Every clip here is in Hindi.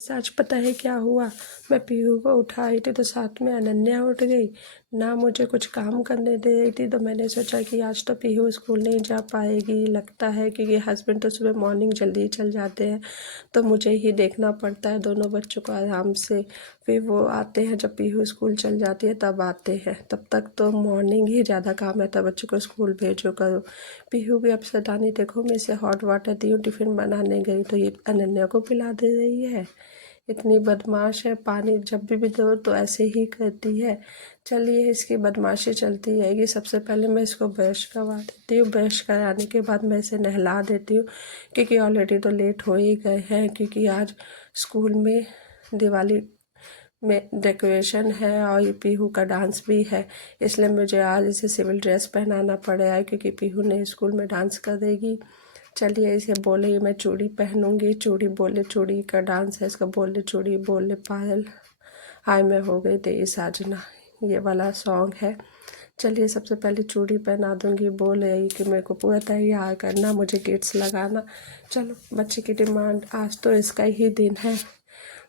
आज पता है क्या हुआ। मैं पीहू को उठाई थी तो साथ में अनन्या उठ गई, ना मुझे कुछ काम करने दे रही थी। तो मैंने सोचा कि आज तो पीहू स्कूल नहीं जा पाएगी लगता है, क्योंकि हस्बैंड तो सुबह मॉर्निंग जल्दी ही चल जाते हैं, तो मुझे ही देखना पड़ता है दोनों बच्चों को आराम से। फिर वो आते हैं जब पीहू स्कूल चल जाती है तब आते हैं, तब तक तो मॉर्निंग ही ज़्यादा काम रहता है, बच्चों को स्कूल भेजो करो। पीहू भी अब सैतानी देखो, मैं इसे हॉट वाटर दी हूँ, टिफ़िन बनाने गई तो ये अनन्या को पिला दे रही है। इतनी बदमाश है, पानी जब भी दो तो ऐसे ही करती है। चलिए इसकी बदमाशी चलती रहेगी। सबसे पहले मैं इसको ब्रश करवा देती हूँ, ब्रश कराने के बाद मैं इसे नहला देती हूँ, क्योंकि ऑलरेडी तो लेट हो ही गए हैं, क्योंकि आज स्कूल में दिवाली में डेकोरेशन है और ये पीहू का डांस भी है, इसलिए मुझे आज इसे सिविल ड्रेस पहनाना पड़ेगा, क्योंकि पीहू ने स्कूल में डांस करेगी। चलिए इसे बोले मैं चूड़ी पहनूंगी, चूड़ी बोले चूड़ी का डांस है इसका, बोले चूड़ी बोले पायल, हाय मैं हो गई तेरी साजना, ये वाला सॉन्ग है। चलिए सबसे पहले चूड़ी पहना दूंगी, बोल रही कि मेरे को पूरा तैयार करना, मुझे गिफ्ट्स लगाना। चलो बच्चे की डिमांड, आज तो इसका ही दिन है,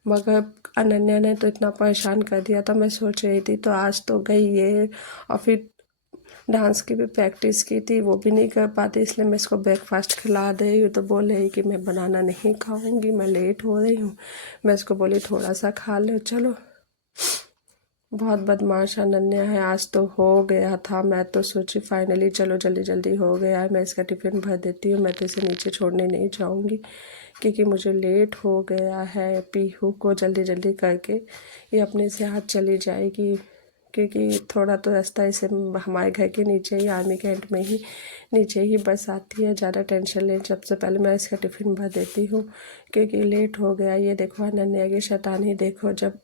मगर अनन्या ने तो इतना परेशान कर दिया था। मैं सोच रही थी तो आज तो गई ये, और फिर डांस की भी प्रैक्टिस की थी, वो भी नहीं कर पाती, इसलिए मैं इसको ब्रेकफास्ट खिला दे रही हूँ। तो बोल रही कि मैं बनाना नहीं खाऊंगी, मैं लेट हो रही हूँ। मैं इसको बोली थोड़ा सा खा ले। चलो बहुत बदमाश अनन्या है, आज तो हो गया था। मैं तो सोची फाइनली चलो जल्दी जल्दी हो गया है, मैं इसका टिफ़िन भर देती हूँ, मैं तो इसे नीचे छोड़ने नहीं जाऊँगी, क्योंकि मुझे लेट हो गया है। पीहू को जल्दी जल्दी करके ये अपने से हाथ चली जाएगी, क्योंकि थोड़ा तो रास्ता इसे हमारे घर के नीचे ही, आर्मी कैंट में ही नीचे ही बस आती है, ज़्यादा टेंशन ले। सबसे पहले मैं इसका टिफ़िन भर देती हूँ, क्योंकि लेट हो गया। ये देखो अनन्या की शैतानी देखो, जब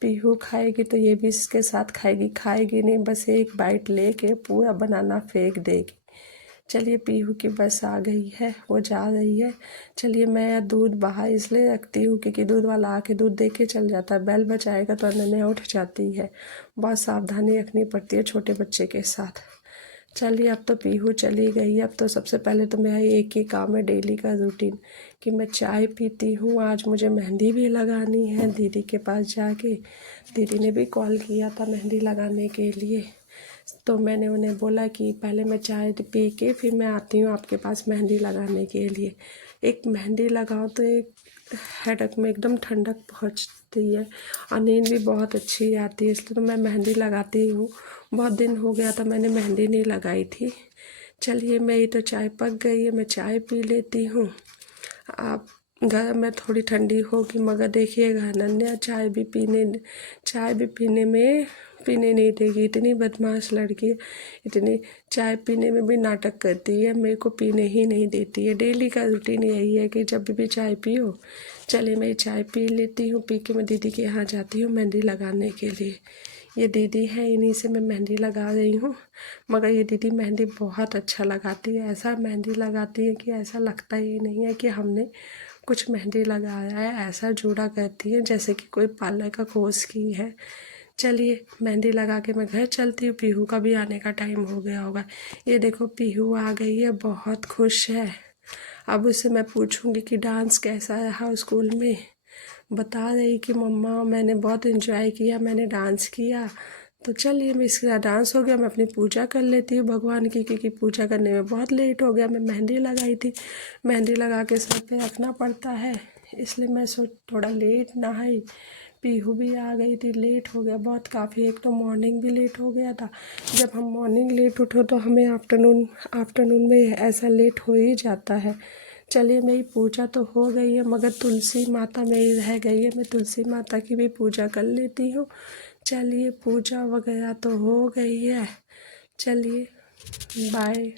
पीहू खाएगी तो ये भी इसके साथ खाएगी, खाएगी नहीं, बस एक बाइट लेके पूरा बनाना फेंक देगी। चलिए पीहू की बस आ गई है, वो जा रही है। चलिए मैं दूध बाहर इसलिए रखती हूँ क्योंकि दूध वाला आके दूध दे के चल जाता है, बेल बजाएगा तो अनन्या उठ जाती है। बहुत सावधानी रखनी पड़ती है छोटे बच्चे के साथ। चलिए अब तो पीहू चली गई, अब तो सबसे पहले तो मेरा एक ही काम है डेली का रूटीन, कि मैं चाय पीती हूँ। आज मुझे मेहंदी भी लगानी है दीदी के पास जाके, दीदी ने भी कॉल किया था मेहंदी लगाने के लिए, तो मैंने उन्हें बोला कि पहले मैं चाय पी के फिर मैं आती हूँ आपके पास मेहंदी लगाने के लिए। एक मेहंदी लगाओ तो एक हेडेक में एकदम ठंडक पहुँचती है और नींद भी बहुत अच्छी आती है, इसलिए तो मैं मेहंदी लगाती हूँ। बहुत दिन हो गया था मैंने मेहंदी नहीं लगाई थी। चलिए मेरी तो चाय पक गई है, मैं चाय पी लेती हूँ। आप घर में थोड़ी ठंडी होगी, मगर देखिएगा अनन्या चाय भी पीने में पीने नहीं देगी, इतनी बदमाश लड़की है, इतनी चाय पीने में भी नाटक करती है, मेरे को पीने ही नहीं देती है। डेली का रूटीन यही है कि जब भी चाय पियो। चलिए मैं चाय पी लेती हूँ, पी के मैं दीदी के यहाँ जाती हूँ मेहंदी लगाने के लिए। ये दीदी है, इन्हीं से मैं मेहंदी लगा रही हूँ, मगर ये दीदी मेहंदी बहुत अच्छा लगाती है, ऐसा मेहंदी लगाती है कि ऐसा लगता ही नहीं है कि हमने कुछ मेहंदी लगाया है, ऐसा जूड़ा करती है जैसे कि कोई पार्लर का कोर्स की है। चलिए मेहंदी लगा के मैं घर चलती हूँ, पीहू का भी आने का टाइम हो गया होगा। ये देखो पीहू आ गई है, बहुत खुश है। अब उससे मैं पूछूंगी कि डांस कैसा रहा स्कूल में। बता रही कि मम्मा मैंने बहुत इन्जॉय किया, मैंने डांस किया। तो चलिए मैं इसका डांस हो गया, मैं अपनी पूजा कर लेती हूँ भगवान की, क्योंकि पूजा करने में बहुत लेट हो गया। मैं मेहंदी लगाई थी, मेहंदी लगा के सर पे रखना पड़ता है, इसलिए मैं थोड़ा लेट नहाई। पीहू भी आ गई थी, लेट हो गया बहुत काफ़ी। एक तो मॉर्निंग भी लेट हो गया था, जब हम मॉर्निंग लेट उठो तो हमें आफ्टरनून में ऐसा लेट हो ही जाता है। चलिए मेरी पूजा तो हो गई है, मगर तुलसी माता मेरी रह गई है, मैं तुलसी माता की भी पूजा कर लेती हूँ। चलिए पूजा वगैरह तो हो गई है, चलिए बाय।